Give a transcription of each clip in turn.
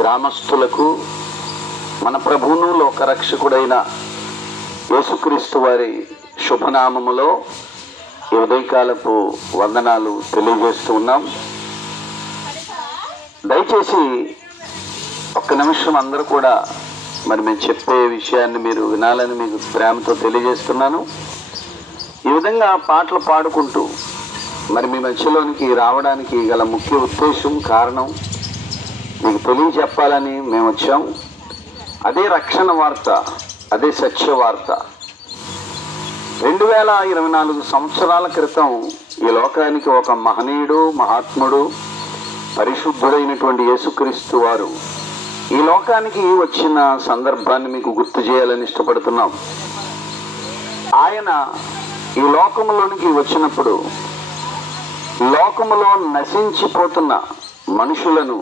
గ్రామస్తులకు మన ప్రభువును లోకరక్షకుడైన యేసుక్రీస్తు వారి శుభనామములో ఈ ఉదయకాలపు వందనాలు తెలియజేస్తూ ఉన్నాం. దయచేసి ఒక్క నిమిషం అందరూ కూడా మరి మేము చెప్పే విషయాన్ని మీరు వినాలని మీకు ప్రేమతో తెలియజేస్తున్నాను. ఈ విధంగా పాటలు పాడుకుంటూ మరి మీ మధ్యలోనికి రావడానికి గల ముఖ్య ఉద్దేశం కారణం మీకు తెలియజెప్పాలని మేము వచ్చాం అదే రక్షణ వార్త అదే సత్య వార్త. రెండు వేల ఇరవై నాలుగు సంవత్సరాల క్రితం ఈ లోకానికి ఒక మహనీయుడు మహాత్ముడు పరిశుద్ధుడైనటువంటి యేసుక్రీస్తు వారు ఈ లోకానికి వచ్చిన సందర్భాన్ని మీకు గుర్తు చేయాలని ఇష్టపడుతున్నాం. ఆయన ఈ లోకంలోనికి వచ్చినప్పుడు లోకములో నశించిపోతున్న మనుషులను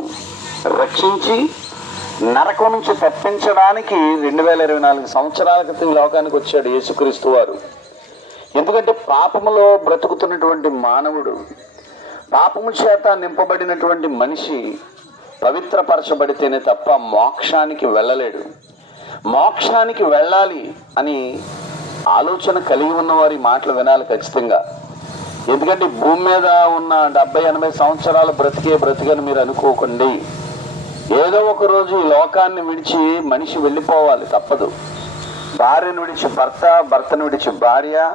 రక్షించి నరకం నుంచి తప్పించడానికి రెండు వేల ఇరవై నాలుగు సంవత్సరాల క్రితం లోకానికి వచ్చాడు యేసుక్రీస్తు వారు. ఎందుకంటే పాపములో బ్రతుకుతున్నటువంటి మానవుడు పాపము చేత నింపబడినటువంటి మనిషి పవిత్రపరచబడితేనే తప్ప మోక్షానికి వెళ్ళలేడు. మోక్షానికి వెళ్ళాలి అని ఆలోచన కలిగి ఉన్నవారి మాటలు వినాలి ఖచ్చితంగా. ఎందుకంటే భూమి మీద ఉన్న డెబ్బై ఎనభై సంవత్సరాలు బ్రతికే బ్రతికని మీరు అనుకోకండి. ఏదో ఒక రోజు ఈ లోకాన్ని విడిచి మనిషి వెళ్ళిపోవాలి తప్పదు. భార్యను విడిచి భర్త భర్తను విడిచి భార్య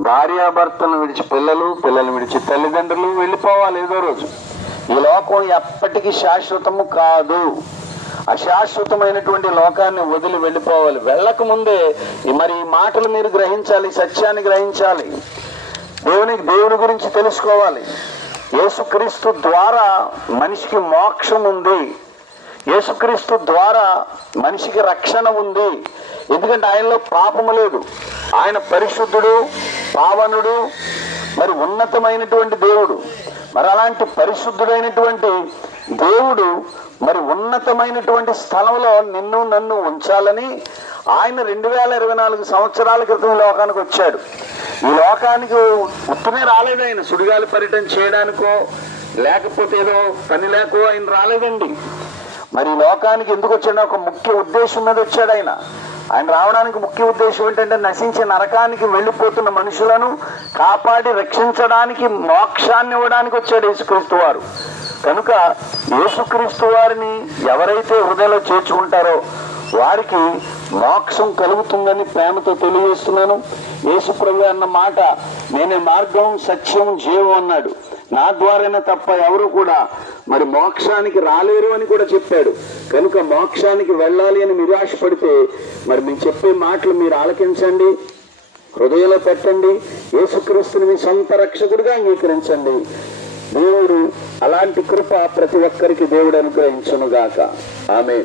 భార్య భర్తను విడిచి పిల్లలు పిల్లలు విడిచి తల్లిదండ్రులు వెళ్ళిపోవాలి ఏదో రోజు. ఈ లోకం ఎప్పటికీ శాశ్వతము కాదు. అశాశ్వతమైనటువంటి లోకాన్ని వదిలి వెళ్ళిపోవాలి. వెళ్ళక ముందే ఈ మరి ఈ మాటలు మీరు గ్రహించాలి సత్యాన్ని గ్రహించాలి. దేవునికి దేవుని గురించి తెలుసుకోవాలి. యేసుక్రీస్తు ద్వారా మనిషికి మోక్షం ఉంది. యేసుక్రీస్తు ద్వారా మనిషికి రక్షణ ఉంది. ఎందుకంటే ఆయనలో పాపము లేదు. ఆయన పరిశుద్ధుడు పావనుడు మరి ఉన్నతమైనటువంటి దేవుడు. మరి అలాంటి పరిశుద్ధుడైనటువంటి దేవుడు మరి ఉన్నతమైనటువంటి స్థలంలో నిన్ను నన్ను ఉంచాలని ఆయన రెండు వేల ఇరవై నాలుగు సంవత్సరాల క్రితం లోకానికి వచ్చాడు. ఈ లోకానికి ఉత్తమే రాలేదు ఆయన. సుడిగాలి పర్యటన చేయడానికో లేకపోతే ఏదో పని లేకో ఆయన రాలేదండి. మరి లోకానికి ఎందుకు వచ్చాడు ఒక ముఖ్య ఉద్దేశం మీద వచ్చాడు ఆయన. ఆయన రావడానికి ముఖ్య ఉద్దేశం ఏంటంటే నశించే నరకానికి వెళ్ళిపోతున్న మనుషులను కాపాడి రక్షించడానికి మోక్షాన్ని ఇవ్వడానికి వచ్చాడు యేసుక్రీస్తు వారు. కనుక యేసుక్రీస్తు వారిని ఎవరైతే హృదయంలో చేర్చుకుంటారో వారికి మోక్షం కలుగుతుందని ప్రేమతో తెలియజేస్తున్నాను. యేసుప్రభు అన్న మాట నేనే మార్గం సత్యం జీవం అన్నాడు. నా ద్వారానే తప్ప ఎవరు కూడా మరి మోక్షానికి రాలేరు అని కూడా చెప్పాడు. కనుక మోక్షానికి వెళ్ళాలి అని నిరాశపడితే మరి మేము చెప్పే మాటలు మీరు ఆలకించండి. హృదయంలో పెట్టండి. యేసుక్రీస్తుని మీ సొంత రక్షకుడిగా అంగీకరించండి. దేవుడు అలాంటి కృప ప్రతి ఒక్కరికి దేవుడు అనుగ్రహించునుగాక. ఆమె